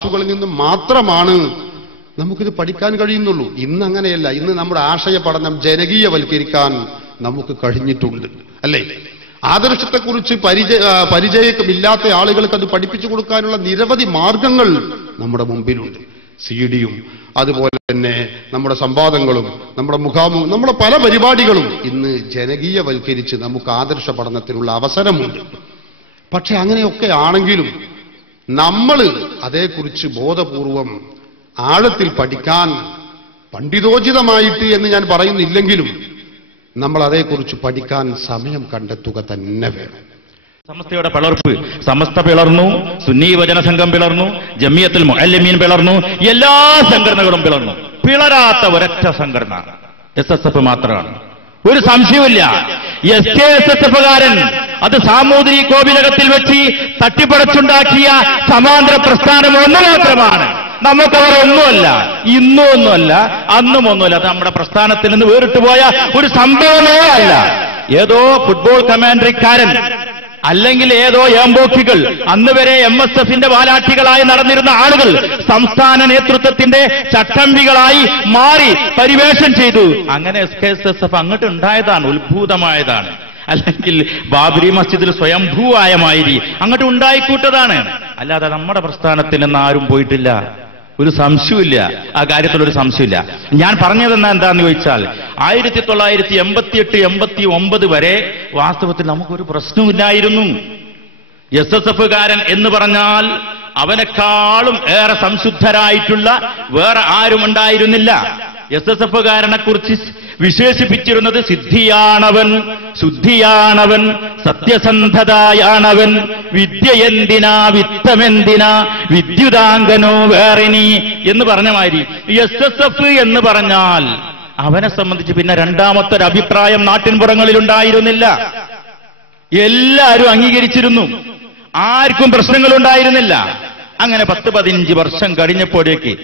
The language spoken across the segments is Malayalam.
ക്ലാസുകളിൽ നിന്നും മാത്രമാണ് നമുക്കിത് പഠിക്കാൻ കഴിയുന്നുള്ളൂ. ഇന്ന് അങ്ങനെയല്ല ഇന്ന് നമ്മുടെ ആശയ പഠനം ജനകീയവൽക്കരിക്കാൻ നമുക്ക് കഴിഞ്ഞിട്ടുണ്ട്. അല്ലേ? ആദർശത്തെക്കുറിച്ച് പരിചയ പരിചയമില്ലാത്ത ആളുകൾക്ക് അത് പഠിപ്പിച്ചു കൊടുക്കാനുള്ള നിരവധി മാർഗങ്ങൾ നമ്മുടെ മുമ്പിലുണ്ട്. സി ഡിയും അതുപോലെ തന്നെ നമ്മുടെ സംവാദങ്ങളും നമ്മുടെ മുഖാമുഖം നമ്മുടെ പല പരിപാടികളും ഇന്ന് ജനകീയവൽക്കരിച്ച് നമുക്ക് ആദർശ പഠനത്തിനുള്ള അവസരമുണ്ട്. പക്ഷെ അങ്ങനെയൊക്കെ ആണെങ്കിലും നമ്മൾ അതേക്കുറിച്ച് ബോധപൂർവം ആഴത്തിൽ പഠിക്കാൻ പണ്ഡിതോചിതമായിട്ട് എന്ന് ഞാൻ പറയുന്നില്ലെങ്കിലും നമ്മൾ അതേക്കുറിച്ച് പഠിക്കാൻ സമയം കണ്ടെത്തുക തന്നെ വേണം. സമസ്തയുടെ പിളർപ്പ് സമസ്ത പിളർന്നു സുന്നി സംഘം പിളർന്നു ജമിയത്തിൽ മുഅല്ലമീൻ പിളർന്നു എല്ലാ സംഘടനകളും പിളർന്നു. പിളരാത്ത ഒരൊറ്റ സംഘടന എസ് എസ് എഫ് മാത്രമാണ്. ഒരു സംശയമില്ല എസ് കെ എസ് എസ് എഫുകാരൻ അത് സാമൂതിരി കോവിലകത്തിൽ വെച്ച് തട്ടിപ്പടച്ചുണ്ടാക്കിയ സമാന്തര പ്രസ്ഥാനം ഒന്ന് മാത്രമാണ്. നമുക്കവർ ഒന്നുമല്ല ഇന്നും ഒന്നുമല്ല അന്നും ഒന്നുമല്ല അത് നമ്മുടെ പ്രസ്ഥാനത്തിൽ നിന്ന് വേറിട്ട് പോയ ഒരു സംഭവമേ അല്ല. ഏതോ ഫുട്ബോൾ കമാൻഡറിക്കാരൻ അല്ലെങ്കിൽ ഏതോ എംബോക്കികൾ അന്ന് വരെ എം എസ് എഫിന്റെ വാലാട്ടികളായി നടന്നിരുന്ന ആളുകൾ സംസ്ഥാന നേതൃത്വത്തിന്റെ ചട്ടമ്പികളായി മാറി പരിവേഷം ചെയ്തു. അങ്ങനെ S K S S F അങ്ങോട്ട് ഉണ്ടായതാണ് ഉത്ഭൂതമായതാണ്. അല്ലെങ്കിൽ ബാബരി മസ്ജിദിൽ സ്വയംഭൂവായ മായിരി അങ്ങോട്ട് ഉണ്ടായിക്കൂട്ടതാണ്. അല്ലാതെ നമ്മുടെ പ്രസ്ഥാനത്തിൽ നിന്ന് ആരും പോയിട്ടില്ല. ഒരു സംശയമില്ല ആ കാര്യത്തിൽ ഒരു സംശയമില്ല ഞാൻ പറഞ്ഞതെന്നാ എന്താന്ന് ചോദിച്ചാൽ ആയിരത്തി തൊള്ളായിരത്തി എൺപത്തി എട്ട് എൺപത്തി ഒമ്പത് വരെ വാസ്തവത്തിൽ നമുക്കൊരു പ്രശ്നമില്ലായിരുന്നു എസ് എസ് എഫുകാരൻ എന്ന് പറഞ്ഞാൽ അവനെക്കാളും ഏറെ സംശുദ്ധരായിട്ടുള്ള വേറെ ആരും ഉണ്ടായിരുന്നില്ല എസ് എസ് എഫുകാരനെ കുറിച്ച് വിശേഷിപ്പിച്ചിരുന്നത് സിദ്ധിയാണവൻ ശുദ്ധിയാണവൻ സത്യസന്ധതയാണവൻ വിദ്യ എന്തിനാ വിത്തമെന്തിനാ വിദ്യുതാംഗനോ വേറിനി എന്ന് പറഞ്ഞ മാതിരി എസ് എസ് എഫ് എന്ന് പറഞ്ഞാൽ അവനെ സംബന്ധിച്ച് പിന്നെ രണ്ടാമത്തെ ഒരു അഭിപ്രായം നാട്ടിൻപുറങ്ങളിൽ ഉണ്ടായിരുന്നില്ല എല്ലാവരും അംഗീകരിച്ചിരുന്നു. ആർക്കും പ്രശ്നങ്ങളുണ്ടായിരുന്നില്ല. അങ്ങനെ പത്ത് പതിനഞ്ച് വർഷം കഴിഞ്ഞപ്പോഴേക്ക്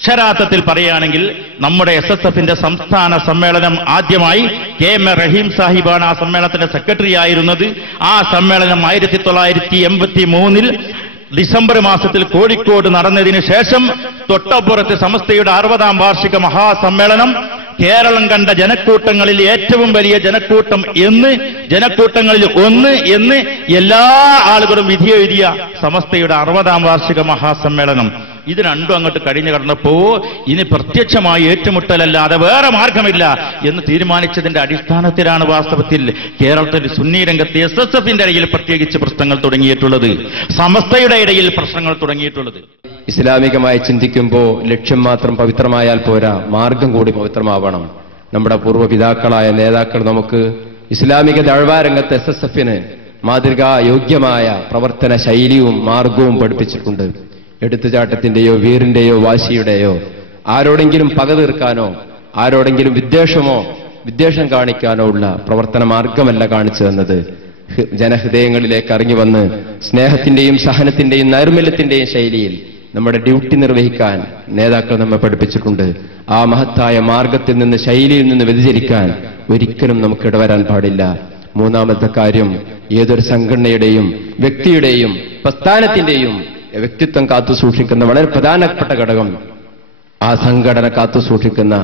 അക്ഷരാർത്ഥത്തിൽ പറയുകയാണെങ്കിൽ നമ്മുടെ എസ് എസ് എഫിന്റെ സംസ്ഥാന സമ്മേളനം ആദ്യമായി കെ എം എ റഹീം സാഹിബാണ് ആ സമ്മേളനത്തിന്റെ സെക്രട്ടറി ആയിരുന്നത്. ആ സമ്മേളനം ആയിരത്തി തൊള്ളായിരത്തി എൺപത്തി മൂന്നിൽ ഡിസംബർ മാസത്തിൽ കോഴിക്കോട് നടന്നതിന് ശേഷം തൊട്ടപ്പുറത്ത് സമസ്തയുടെ അറുപതാം വാർഷിക മഹാസമ്മേളനം കേരളം കണ്ട ജനക്കൂട്ടങ്ങളിൽ ഏറ്റവും വലിയ ജനക്കൂട്ടം എന്ന് ജനക്കൂട്ടങ്ങളിൽ ഒന്ന് എന്ന് എല്ലാ ആളുകളും വിധിയെഴുതിയ സമസ്തയുടെ അറുപതാം വാർഷിക മഹാസമ്മേളനം. ഇത് രണ്ടും അങ്ങോട്ട് കഴിഞ്ഞു കടന്നപ്പോ ഇനി പ്രത്യക്ഷമായി ഏറ്റുമുട്ടലല്ല ഏറ്റുമുട്ടലല്ലാതെ വേറെ മാർഗമില്ല എന്ന് തീരുമാനിച്ചതിന്റെ അടിസ്ഥാനത്തിലാണ് വാസ്തവത്തിൽ കേരളത്തിൽ സുന്നി രംഗത്ത് എസ് എസ് എഫിന്റെ ഇടയിൽ പ്രത്യേകിച്ച് പ്രശ്നങ്ങൾ തുടങ്ങിയിട്ടുള്ളത്. സമസ്തയുടെ ഇടയിൽ പ്രശ്നങ്ങൾ തുടങ്ങിയിട്ടുള്ളത്. ഇസ്ലാമികമായി ചിന്തിക്കുമ്പോൾ ലക്ഷ്യം മാത്രം പവിത്രമായാൽ പോരാ മാർഗം കൂടി പവിത്രമാവണം. നമ്മുടെ പൂർവ പൂർവപിതാക്കളായ നേതാക്കൾ നമുക്ക് ഇസ്ലാമിക ദഴവാരംഗത്ത് എസ് എസ് എഫിന് മാതൃകാ യോഗ്യമായ പ്രവർത്തന ശൈലിയും മാർഗവും പഠിപ്പിച്ചിട്ടുണ്ട്. എടുത്തുചാട്ടത്തിന്റെയോ വീറിന്റെയോ വാശിയുടെയോ ആരോടെങ്കിലും പക തീർക്കാനോ ആരോടെങ്കിലും വിദ്വേഷമോ വിദ്വേഷം കാണിക്കാനോ ഉള്ള പ്രവർത്തന മാർഗമല്ല കാണിച്ചു തന്നത് ജനഹൃദയങ്ങളിലേക്ക് ഇറങ്ങി വന്ന് സ്നേഹത്തിന്റെയും സഹനത്തിന്റെയും നൈർമല്യത്തിന്റെയും ശൈലിയിൽ നമ്മുടെ ഡ്യൂട്ടി നിർവഹിക്കാൻ നേതാക്കൾ നമ്മെ പഠിപ്പിച്ചിട്ടുണ്ട്. ആ മഹത്തായ മാർഗത്തിൽ നിന്ന് ശൈലിയിൽ നിന്ന് വ്യതിചരിക്കാൻ ഒരിക്കലും നമുക്ക് ഇടവരാൻ പാടില്ല. മൂന്നാമത്തെ കാര്യം ഏതൊരു സംഘടനയുടെയും വ്യക്തിയുടെയും പ്രസ്ഥാനത്തിന്റെയും വ്യക്തിത്വം കാത്തു സൂക്ഷിക്കുന്ന വളരെ പ്രധാനപ്പെട്ട ഘടകം ആ സംഘടന കാത്തു സൂക്ഷിക്കുന്ന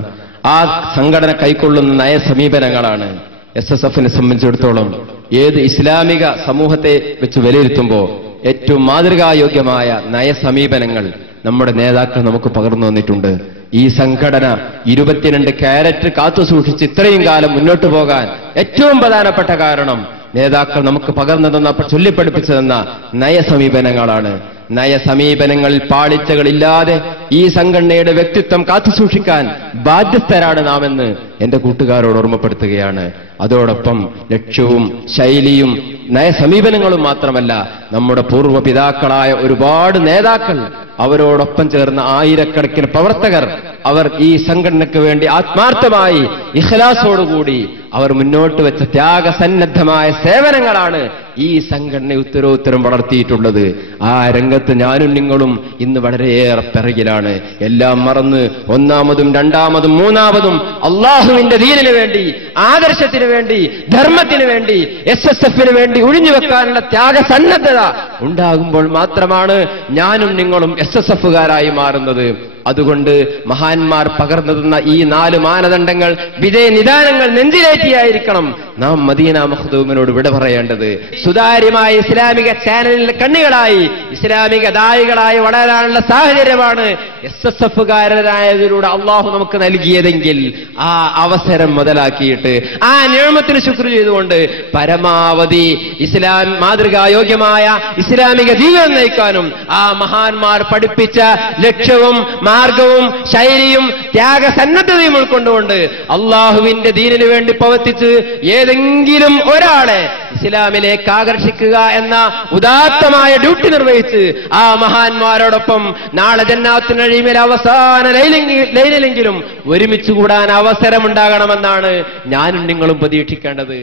ആ സംഘടന കൈക്കൊള്ളുന്ന നയ സമീപനങ്ങളാണ് എസ് എസ് എഫിനെ സംബന്ധിച്ചിടത്തോളം ഏത് ഇസ്ലാമിക സമൂഹത്തെ വെച്ച് വിലയിരുത്തുമ്പോൾ ഏറ്റവും മാതൃകായോഗ്യമായ നയസമീപനങ്ങൾ നമ്മുടെ നേതാക്കൾ നമുക്ക് പകർന്നു വന്നിട്ടുണ്ട് ഈ സംഘടന ഇരുപത്തിരണ്ട് ക്യാരറ്റ് കാത്തു സൂക്ഷിച്ച് ഇത്രയും കാലം മുന്നോട്ട് പോകാൻ ഏറ്റവും പ്രധാനപ്പെട്ട കാരണം നേതാക്കൾ നമുക്ക് പകർന്നു തന്ന ചൊല്ലിപ്പഠിപ്പിച്ചു തന്ന നയസമീപനങ്ങളാണ് നയസമീപനങ്ങളിൽ പാളിച്ചകളില്ലാതെ ഈ സംഘടനയുടെ വ്യക്തിത്വം കാത്തുസൂക്ഷിക്കാൻ ബാധ്യസ്ഥരാണ് നാമെന്ന് എന്റെ കൂട്ടുകാരോട് ഓർമ്മപ്പെടുത്തുകയാണ്. അതോടൊപ്പം ലക്ഷ്യവും ശൈലിയും നയസമീപനങ്ങളും മാത്രമല്ല നമ്മുടെ പൂർവ പിതാക്കളായ ഒരുപാട് നേതാക്കൾ അവരോടൊപ്പം ചേർന്ന ആയിരക്കണക്കിന് പ്രവർത്തകർ അവർ ഈ സംഘടനയ്ക്ക് വേണ്ടി ആത്മാർത്ഥമായി ഇഖലാസോടുകൂടി അവർ മുന്നോട്ട് വെച്ച ത്യാഗസന്നദ്ധമായ സേവനങ്ങളാണ് ഈ സംഘടന ഉത്തരോത്തരം വളർത്തിയിട്ടുള്ളത്. ആ രംഗത്ത് ഞാനും നിങ്ങളും ഇന്ന് വളരെയേറെ പിറകിലാണ്. എല്ലാം മറന്ന് ഒന്നാമതും രണ്ടാമതും മൂന്നാമതും അള്ളാഹുവിന്റെ ദീനിനു വേണ്ടി ആദർശത്തിന് വേണ്ടി ധർമ്മത്തിന് വേണ്ടി എസ് എസ് എഫിന് വേണ്ടി ഒഴിഞ്ഞു വെക്കാനുള്ള ത്യാഗസന്നദ്ധത ഉണ്ടാകുമ്പോൾ മാത്രമാണ് ഞാനും നിങ്ങളും എസ് എസ് എഫുകാരായി മാറുന്നത്. അതുകൊണ്ട് മഹാന്മാർ പകർന്നു തന്ന ഈ നാല് മാനദണ്ഡങ്ങൾ വിജയ നിദാനങ്ങൾ നെഞ്ചിലേറ്റിയായിരിക്കണം. നാം മദീന മഹദൂമിനോട് വിട പറയേണ്ടത് സുതാര്യമായ ഇസ്ലാമിക ചാനലിലെ കണ്ണികളായി ഇസ്ലാമിക ദായികളായി വളരാനുള്ള സാഹചര്യമാണ് എസ് എസ് എഫുകാരനായതിലൂടെ അള്ളാഹു നമുക്ക് നൽകിയതെങ്കിൽ ആ അവസരം മുതലാക്കിയിട്ട് ആ നിയമത്തിന് ശുക്ർ ചെയ്തുകൊണ്ട് പരമാവധി ഇസ്ലാം മാതൃകായോഗ്യമായ ഇസ്ലാമിക ജീവിതം നയിക്കാനും ആ മഹാന്മാർ പഠിപ്പിച്ച ലക്ഷ്യവും മാർഗവും ശൈലിയും ത്യാഗസന്നദ്ധതയും ഉൾക്കൊണ്ടുകൊണ്ട് അള്ളാഹുവിന്റെ ദീനിനു വേണ്ടി പ്രവർത്തിച്ച് ഏതെങ്കിലും ഒരാളെ ഇസ്ലാമിലേക്ക് ആകർഷിക്കുക എന്ന ഉദാത്തമായ ഡ്യൂട്ടി നിർവഹിച്ച് ആ മഹാന്മാരോടൊപ്പം നാളെ ജന്നാത്തിനഴിമേൽ അവസാന ലൈനിലെങ്കിലും ഒരുമിച്ച് കൂടാൻ അവസരമുണ്ടാകണമെന്നാണ് ഞാനും നിങ്ങളും പ്രതീക്ഷിക്കേണ്ടത്.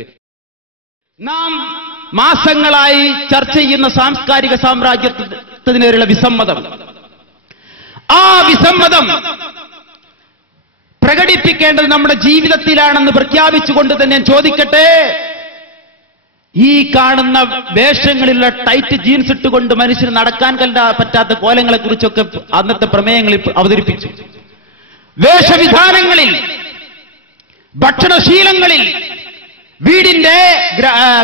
നാം മാസങ്ങളായി ചർച്ച ചെയ്യുന്ന സാംസ്കാരിക സാമ്രാജ്യത്തിനെതിരെയുള്ള വിസമ്മതം. ആ വിസമ്മതം പ്രകടിപ്പിക്കേണ്ടത് നമ്മുടെ ജീവിതത്തിലാണെന്ന് പ്രഖ്യാപിച്ചുകൊണ്ട് തന്നെ ചോദിക്കട്ടെ? ഈ കാണുന്ന വേഷങ്ങളിലുള്ള ടൈറ്റ് ജീൻസ് ഇട്ടുകൊണ്ട് മനുഷ്യന് നടക്കാൻ കണ്ട പറ്റാത്ത കോലങ്ങളെക്കുറിച്ചൊക്കെ അന്നത്തെ പ്രമേയങ്ങളിൽ അവതരിപ്പിച്ചു. വേഷവിധാനങ്ങളിൽ ഭക്ഷണശീലങ്ങളിൽ വീടിന്റെ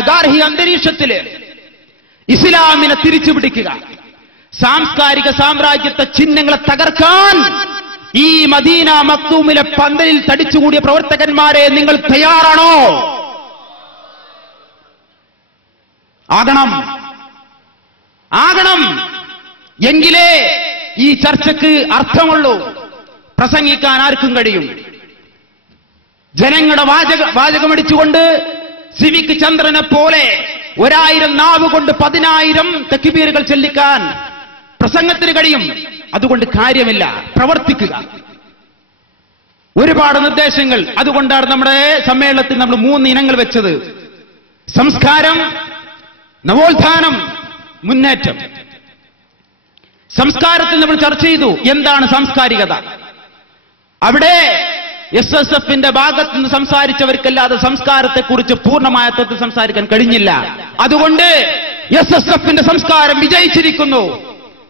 ഗാർഹിക അന്തരീക്ഷത്തിൽ ഇസ്ലാമിനെ തിരിച്ചു പിടിക്കുക സാംസ്കാരിക സാമ്രാജ്യത്തെ ചിഹ്നങ്ങളെ തകർക്കാൻ ഈ മദീന മക്തൂമിലെ പന്തലിൽ തടിച്ചുകൂടിയ പ്രവർത്തകന്മാരെ നിങ്ങൾ തയ്യാറാണോ? ആകണം. ആകണം. എങ്കിലേ ഈ ചർച്ചയ്ക്ക് അർത്ഥമുള്ളൂ. പ്രസംഗിക്കാൻ ആർക്കും കഴിയും. ജനങ്ങളുടെ വാചക വാചകമടിച്ചുകൊണ്ട് സിവിക് ചന്ദ്രനെ പോലെ ഒരായിരം നാവ് കൊണ്ട് പതിനായിരം തെക്കുപീരുകൾ ചെല്ലിക്കാൻ പ്രസംഗത്തിന് കഴിയും. അതുകൊണ്ട് കാര്യമില്ല. പ്രവർത്തിക്കുക. ഒരുപാട് നിർദ്ദേശങ്ങൾ. അതുകൊണ്ടാണ് നമ്മുടെ സമ്മേളനത്തിൽ നമ്മൾ മൂന്ന് ഇനങ്ങൾ വെച്ചത്. സംസ്കാരം നവോത്ഥാനം മുന്നേറ്റം. സംസ്കാരത്തിൽ നമ്മൾ ചർച്ച ചെയ്തു. എന്താണ് സാംസ്കാരികത? അവിടെ എസ് എസ് എഫിന്റെ ഭാഗത്ത് നിന്ന് സംസാരിച്ചവർക്കല്ലാതെ സംസ്കാരത്തെക്കുറിച്ച് പൂർണമായ തത്വത്തിൽ സംസാരിക്കാൻ കഴിഞ്ഞില്ല. അതുകൊണ്ട് എസ് എസ് എഫിന്റെ സംസ്കാരം വിജയിച്ചിരിക്കുന്നു.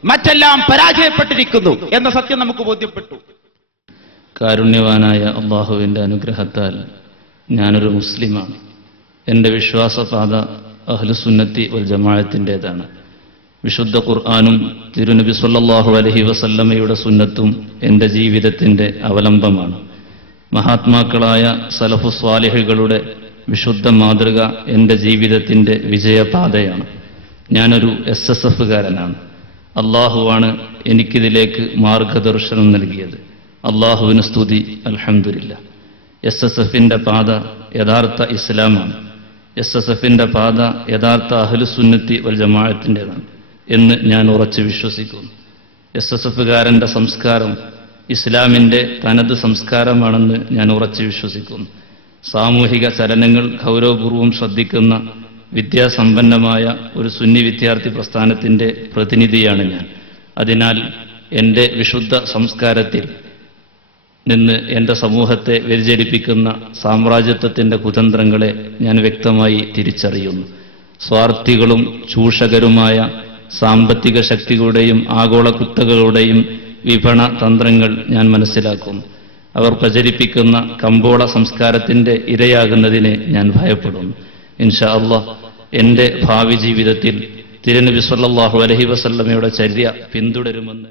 മറ്റെല്ലാം പരാജയപ്പെട്ടിരിക്കുന്നു എന്ന സത്യം നമുക്ക് ബോധ്യപ്പെട്ടു. കാരുണ്യവാനായ അള്ളാഹുവിന്റെ അനുഗ്രഹത്താൽ ഞാനൊരു മുസ്ലിമാണ്. എന്റെ വിശ്വാസപാത അഹ്ലുസുന്നത്തി ഒരു ജമാഅത്തിന്റെതാണ് വിശുദ്ധ ഖുർആാനും തിരുനബി സല്ലാഹു അലഹി വസല്ലമയുടെ സുന്നത്തും എന്റെ ജീവിതത്തിന്റെ അവലംബമാണ്. മഹാത്മാക്കളായ സലഫു സ്വാലിഹുകളുടെ വിശുദ്ധ മാതൃക എന്റെ ജീവിതത്തിന്റെ വിജയപാതയാണ്. ഞാനൊരു എസ് എസ് എഫുകാരനാണ് അള്ളാഹുവാണ് എനിക്കിതിലേക്ക് മാർഗദർശനം നൽകിയത്. അള്ളാഹുവിന് സ്തുതി. അലഹമില്ല എസ് എസ് എഫിന്റെ പാത യഥാർത്ഥ ഇസ്ലാമാണ്. എസ് എസ് എഫിന്റെ പാത യഥാർത്ഥ അഹലുസുന്നത്തി വൽ ജമാഅത്തിന്റെതാണ് എന്ന് ഞാൻ ഉറച്ചു വിശ്വസിക്കുന്നു. എസ് എസ് എഫുകാരന്റെ സംസ്കാരം ഇസ്ലാമിന്റെ തനത് സംസ്കാരമാണെന്ന് ഞാൻ ഉറച്ചു വിശ്വസിക്കുന്നു. സാമൂഹിക ചലനങ്ങൾ ഗൗരവപൂർവം ശ്രദ്ധിക്കുന്ന വിദ്യാസമ്പന്നമായ ഒരു സുന്നി വിദ്യാർത്ഥി പ്രസ്ഥാനത്തിന്റെ പ്രതിനിധിയാണ് ഞാൻ. അതിനാൽ എന്റെ വിശുദ്ധ സംസ്കാരത്തിൽ നിന്ന് എന്റെ സമൂഹത്തെ വ്യതിചലിപ്പിക്കുന്ന സാമ്രാജ്യത്വത്തിന്റെ കുതന്ത്രങ്ങളെ ഞാൻ വ്യക്തമായി തിരിച്ചറിയുന്നു. സ്വാർത്ഥികളും ചൂഷകരുമായ സാമ്പത്തിക ശക്തികളുടെയും ആഗോള കുത്തകളുടെയും വിപണ തന്ത്രങ്ങൾ ഞാൻ മനസ്സിലാക്കുന്നു. അവർ പ്രചരിപ്പിക്കുന്ന കമ്പോള സംസ്കാരത്തിന്റെ ഇരയാകുന്നതിനെ ഞാൻ ഭയപ്പെടുന്നു. ഇൻഷാ അള്ളാഹ് എന്റെ ഭാവി ജീവിതത്തിൽ തിരുനബി സല്ലാഹു അലഹി വസല്ലമയുടെ ചര്യ പിന്തുടരുമെന്ന്